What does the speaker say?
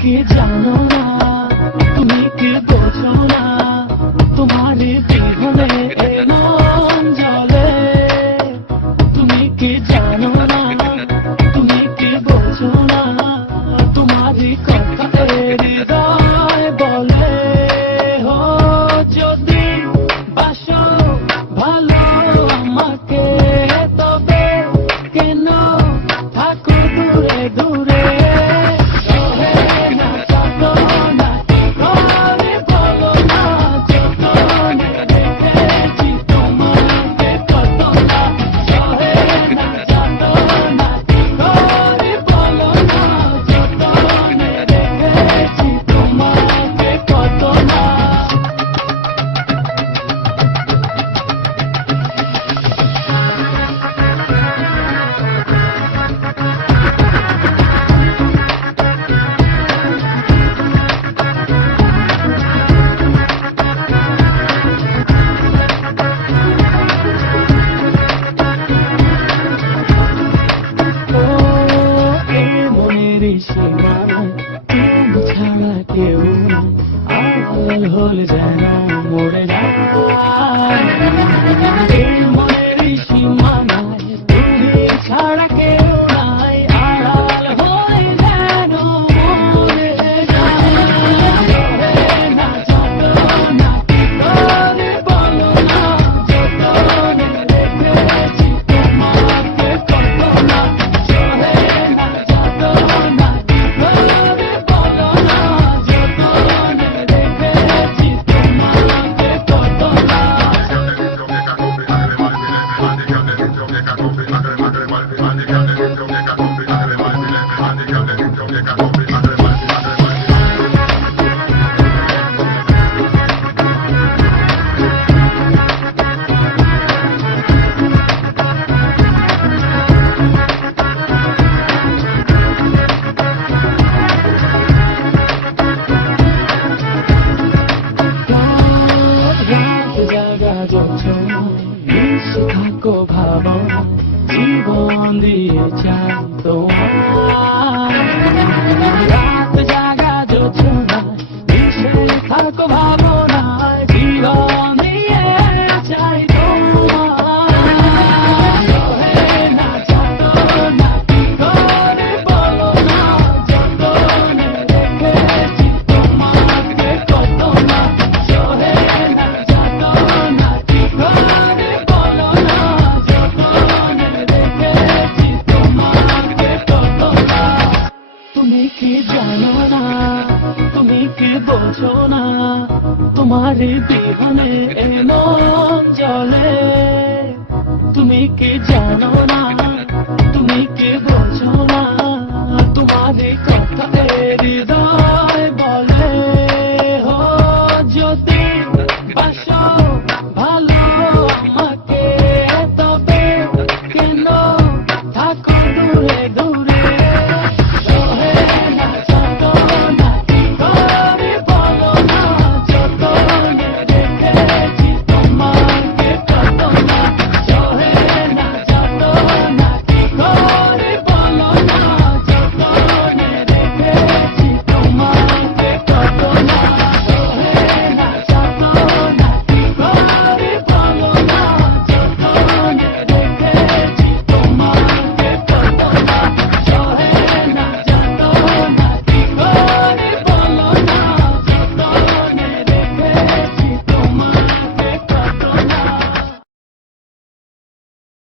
কি জানো না, তুমি কি বোঝো না, তোমার বিহনে এ মন জ্বলে। তুমি কি জানো না, তুমি কি বোঝো না, তোমার কথা হৃদয় বলে। হো যদি বাসো ভালো আমাকে, তবে কেন থাকো দূরে দূরে। তুমি ছাড়া কেউ আড়াল হলে যেন মরে যায়। মনের সীমানায় তুমি ছাড়া কেউ নাই, আড়াল হয়ে যেন মরে যায়। না যত না কি করে বলো না, যতনে রেখেছি তোমাকে কত না। সহে না যত না কি করে বলো না, যতনে রেখেছি তোমাকে কত না। থাকো ভাবনা, জীবন দিয়ে চাই তোমার। রাত জাগা যোজনা, মিশে থাকো ভাবনায়, জীবন দিয়ে চাই তোমার। না যত না কি করে বলো না, যতনে রেখেছি তোমাকে কত না। সহে না যত না কি করে বলো না, যতনে রেখেছি তোমাকে কত না। তুমি কি জানো না, তুমি কি বোঝো না, তোমার বিহনে এ মন জ্বলে। তুমি কি জানো না, তুমি কি বোঝো না, তোমার কথা হৃদয়